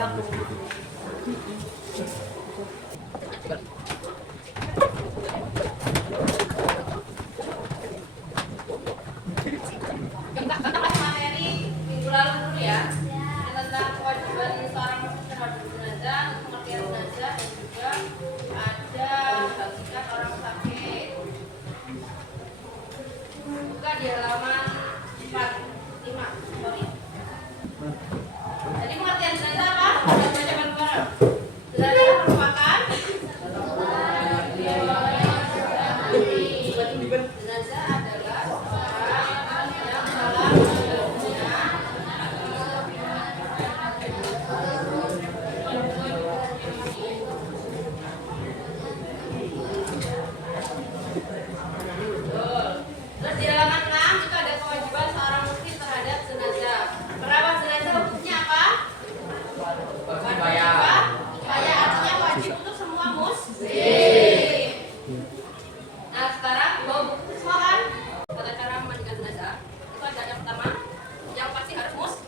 Tentang materi minggu lalu dulu ya, tentang kewajiban seorang muslim terhadap jenazah, pengertian jenazah, dan juga ada membagikan orang sakit. Buka di halaman 45, sorry. Jadi pengertian jenazah apa? Kita baca bareng-bareng. Jenazah merupakan jenazah adalah seorang yang dalam hidupnya Terus di halaman 6 itu ada kewajiban seorang muslim terhadap jenazah. Merawat jenazah hukumnya apa? Wajib. Kifayah artinya wajib untuk semua muslim. Nah sekarang bawa buku semua kan? Tata cara memandikan jenazah. Itu ada yang pertama, yang pasti harus muslim.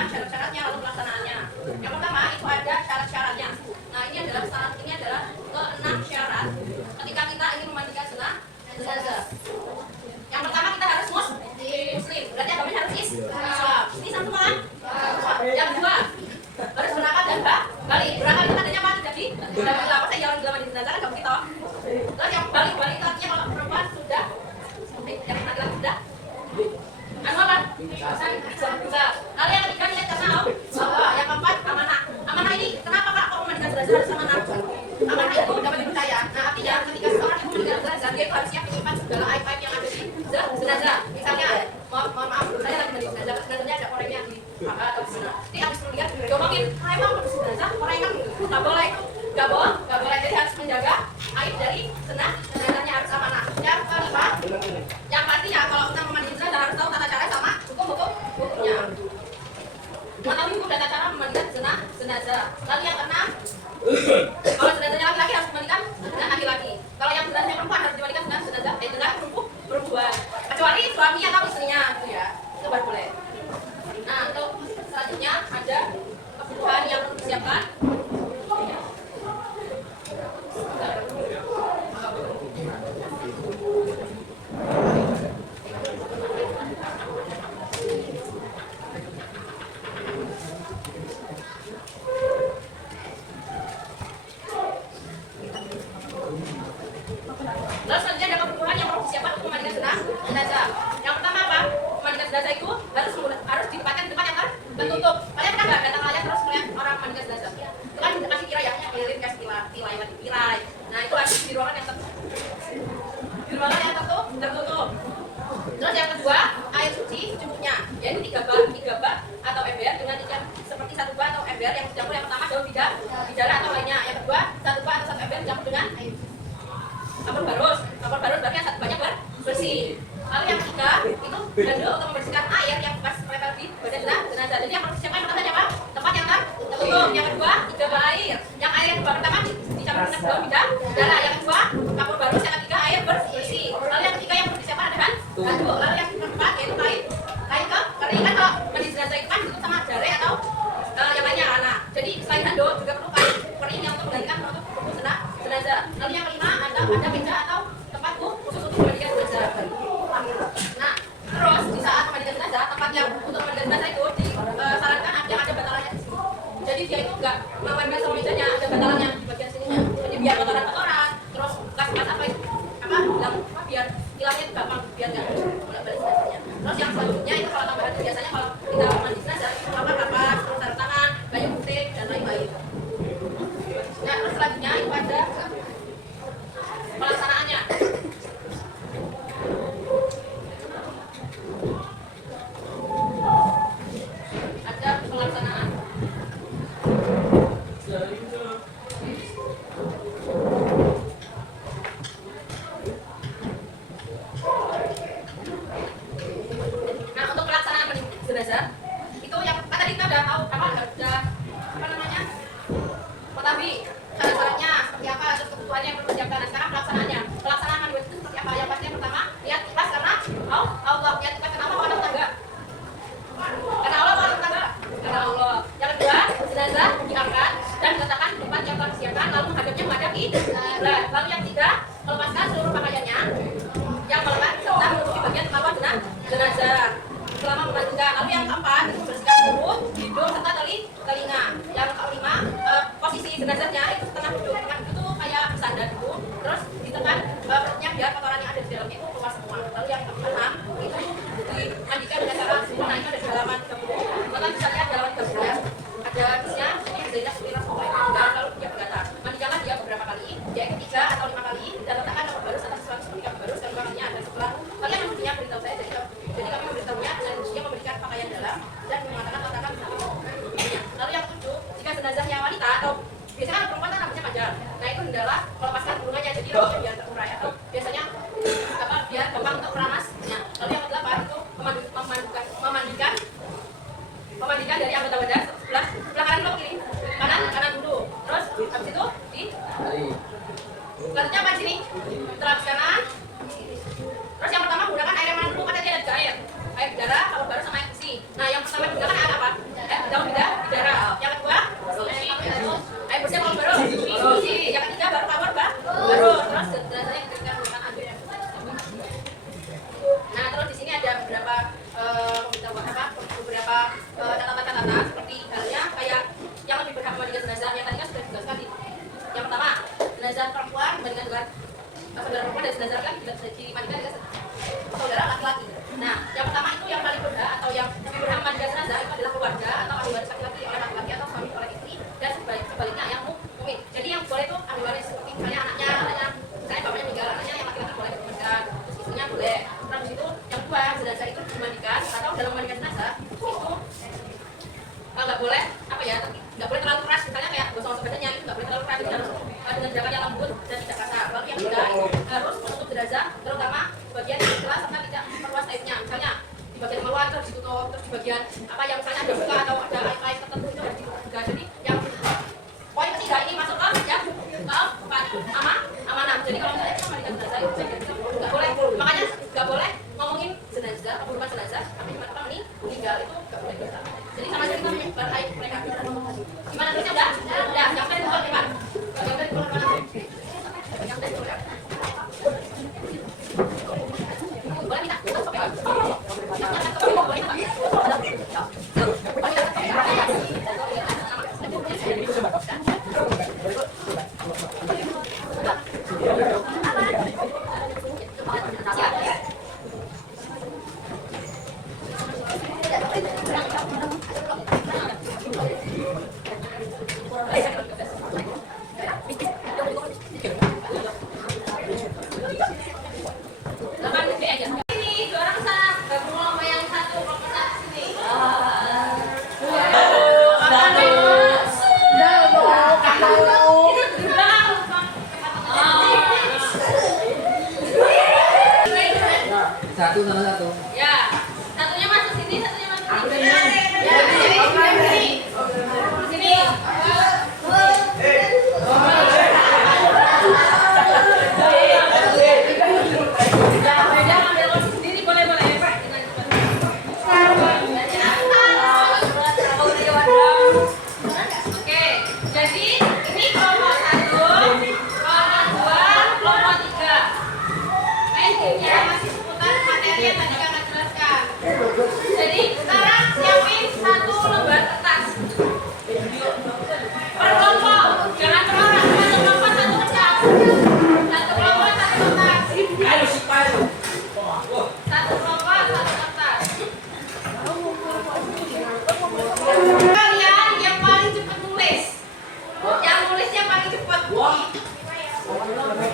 Syarat-syaratnya lalu pelaksanaannya. Yang pertama itu ada syarat-syaratnya. Nah ini adalah ke-6 syarat ketika kita ingin memandikan jenazah. Yang pertama kita harus muslim. Berarti agamanya harus Islam. Ini satu kan? Yang kedua harus berangkat dan balik. Berangkat itu adanya apa? Jadi apa saya jalan dalam jenazah kan begitu. Terus yang balik itu artinya kalau perempuan sudah, yang laki-laki sudah apa? Lalu yang ketiga lihat karena yang keempat amanah. Amanah ini kenapa Kak kok memandikan jenazah harus amanah? Amanah itu dapat dipercaya. Nah artinya ketika seorang itu memandikan jenazah dia itu harus siap menyimpan segala aib-aib yang ada di jenazah. Misalnya mohon maaf saya lagi mandi jenazahnya ada orang yang di paha atau di sana. Jadi habis melihat diomongin, emang harus jenazah orang emang nggak boleh, nggak boleh. Jadi harus menjaga aib dari jenazahnya harus amanah. Yang kelima, yang pastinya kalau kita memandikan jenazah harus tahu tata cara sama hukumnya. Mengetahui hukum dan tata cara memandikan jenazah. Lalu yang keenam, kalau jenazahnya laki-laki harus dimandikan dengan laki-laki. Kalau yang jenazahnya perempuan harus dimandikan dengan perempuan. Kecuali suami atau istrinya, itu ya, itu baru boleh. Nah untuk selanjutnya ada kebutuhan yang perlu disiapkan. Terus selanjutnya ada kebutuhan yang perlu disiapkan untuk memandikan jenazah. Yang pertama apa? Memandikan jenazah itu harus ditempatkan di tempat yang tertutup. Kalian pernah nggak datang aja terus melihat orang memandikan jenazah? Itu kan kasih tirai ya, keliling kasih tirai. Nah itu harus di ruangan yang tertutup. Di ruangan yang tertutup. Terus yang kedua, air suci secukupnya. Yaitu 3 bak atau ember dengan yang seperti 1 bak atau ember yang dicampur yang pertama daun bidara atau lainnya. Yang kedua 1 bak atau 1 ember dicampur dengan kapur barus. Kapur barus berarti yang satu banyak bersih. Lalu yang ketiga itu handuk untuk membersihkan air yang bekas mereka di badan jenazah. Jadi yang persiapan yang pertama apa? Tempat yang tertutup. Yang kedua dijaga air. Yang air yang kedua pertama dicampur dengan daun bidang darah. Yang kedua kapur barus. Yang ketiga air bersih. Lalu yang ketiga yang perlu disiapkan adalah handuk. Lalu yang keempat yaitu kain kering kan kalau mandi jenazah itu kan ditutup sama jari atau yang lainnya anak. Jadi selain handuk juga perlu kain kering yang untuk menggantikan untuk bungkus jenazah. Lalu yang kelima ada meja atau tempat khusus untuk memandikan jenazah. Nah, terus di saat memandikan jenazah, tempat yang untuk memandikan jenazah itu disarankan yang ada batalannya di sini. Jadi dia itu enggak memainkan sama mejanya, ada batalannya di bagian sininya. Jadi biar kotoran-kotoran, terus bekas-bekas biar hilangnya itu gampang, biar nggak bolak-balik jenazahnya. Terus yang selanjutnya itu kalau tambahan itu biasanya kalau kita mandi jenazah itu kapas, terus sarung tangan, kayu putih dan lain-lain. Nah, terus selanjutnya itu ada pelaksanaannya. Ada pelaksanaan. Nah, untuk pelaksanaan jenazah itu yang tadi kita udah tahu apa namanya? Ketahui cara-caranya seperti apa, terus kebutuhannya yang perlu disiapkan. Nah, sekarang pelaksanaannya. Pelaksanaan mandi itu seperti apa? Yang pasti yang pertama niat ikhlas karena Allah. Niat ikhlas kenapa mau ada tetangga? Karena Allah mau ada tetangga. Karena Allah. Yang kedua, jenazah diangkat dan diletakkan di tempat yang telah disiapkan, lalu menghadapnya menghadap kiblat. Lalu yang ketiga, melepaskan seluruh pakaiannya yang melekat serta menutupi bagian kepala jenazah selama memandikan. Lalu yang keempat, itu membersihkan mulut, hidung serta telinga. Yang kelima, posisi jenazahnya itu setengah duduk. Setengah duduk itu kayak bersandar gitu. Terus ditekan perutnya biar kotoran yang ada di dalamnya itu keluar semua. Lalu yang keenam, itu dimandikan dengan cara sempurna. Itu ada di halaman 30. Teman bisa lihat di halaman 30 ada tulisnya ini Zainab Sumirah dan lalu dia berkata, mandikanlah dia beberapa kali, yaitu 3 atau 5 kali, dan letakkan kapur barus atas seperti kapur barus dan kalinya ada setelah kalian mempunyai beritahu saya, jadi kami memberitahunya dan dia memberikan pakaian dalam dan mengatakan letakkan bersama. Lalu yang ketujuh, jika jenazahnya wanita atau biasanya kan perempuan kan rambutnya panjang, nah itu hendaklah melepaskan burungannya jadi rambutnya biar terurai atau biasanya biar gampang untuk keramas. Nah, lalu yang kedelapan itu memandikan dari anggota badan sebelah kanan atau kiri, kanan dulu. Terus habis itu selanjutnya apa di sini? Terapi kanan. Terus yang pertama gunakan air yang mana dulu? Kan tadi ada air darah, kapur barus sama air bersih. Nah, yang pertama digunakan air apa? Daun bidara. Yang kedua air bersih kapur barus. Yang ketiga baru kapur barus. Terus jenazahnya kita gunakan air. Nah, terus di sini ada beberapa catatan seperti halnya kayak yang lebih berhak memandikan jenazah yang tadi kan sudah dijelaskan. Yang pertama, jenazah perempuan dibandingkan dengan saudara perempuan dan jenazah laki-laki dimandikan dengan saudara laki-laki. Nah, yang pertama itu yang paling berhak atau yang lebih berhak memandikan jenazah itu adalah keluarga atau ahli waris laki-laki oleh laki-laki atau suami oleh istri dan sebaliknya yang mukmin. Jadi yang boleh itu ahli waris seperti misalnya anaknya misalnya bapaknya meninggal, anaknya yang laki-laki boleh dimandikan, terus istrinya boleh. Terus itu yang kedua, jenazah itu dimandikan atau dalam memandikan jenazah itu nggak boleh nggak boleh terlalu keras, misalnya kayak gosong-gosong badannya itu nggak boleh terlalu keras, harus dengan gerakan yang lembut dan tidak kasar. Lalu yang ketiga harus menutup jenazah terutama bagian yang jelas serta tidak memperluas aibnya, misalnya di bagian bawah terus ditutup, terus di bagian apa yang misalnya ada luka atau ada aib tertentu itu harus ditutup juga. Jadi yang poin ketiga ini masuk ke yang amanah. Jadi kalau misalnya kita memandikan jenazah itu nggak boleh, makanya nggak boleh ngomongin jenazah, pembunuhan jenazah tapi cuma orang meninggal itu nggak boleh kita. Jadi sama aja kita menyebar aib mereka. Gimana tulisnya udah? Yang tadi keluar nih Pak. Yang tadi keluar mana? Yang tadi keluar. Boleh minta? Boleh minta?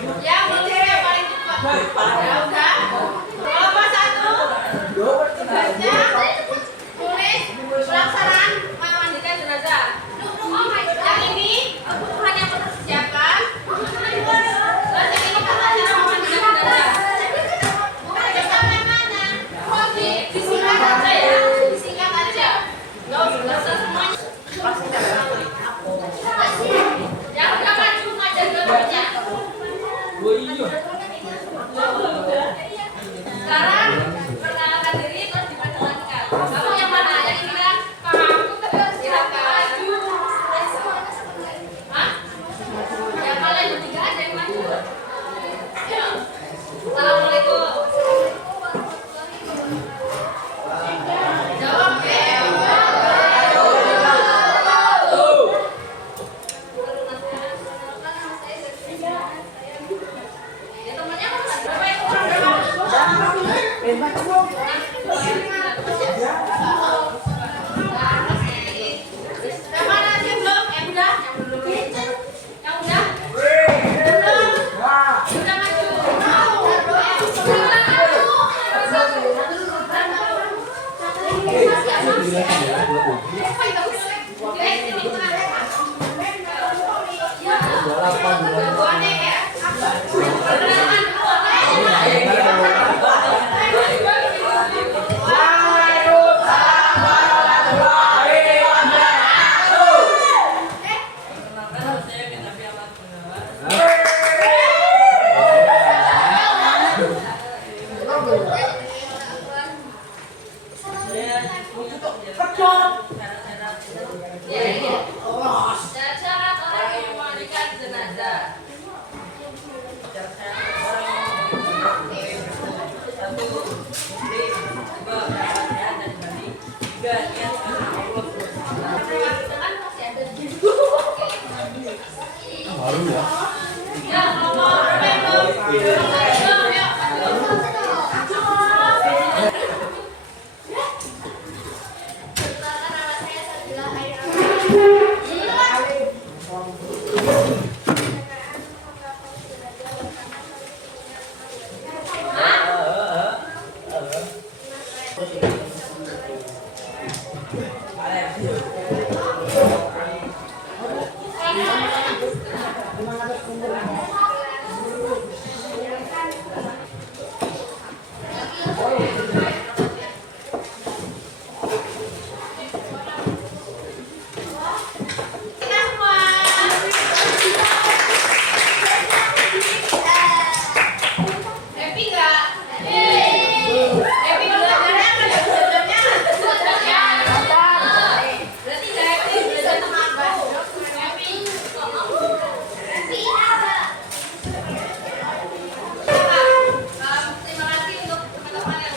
Yang berdiri yang paling cepat. Ya udah. Kelompok 1. Tugasnya tulis pelaksanaan memandikan jenazah. Yang ini kebutuhan yang perlu disiapkan. Terus yang ini tata cara memandikan jenazah. Disingkat aja ya. Disingkat aja. Nggak usah semuanya. Yang udah maju aja gambarnya. Sekarang perkenalkan diri terus diperkenalkan. Kamu yang mana? Yang ini kan? Silakan. Hah? Yang kalian bertiga aja yang maju. Ya. Assalamualaikum. Jawab ya. Syarat orang yang memandikan jenazah. Baru ya. Ya, nomor Assalamualaikum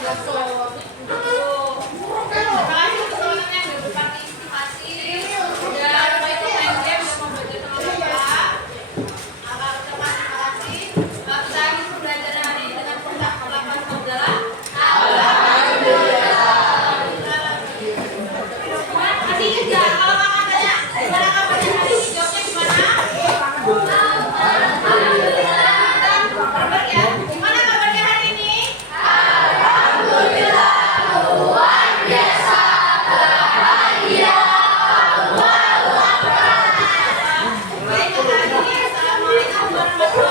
warahmatullahi wabarakatuh.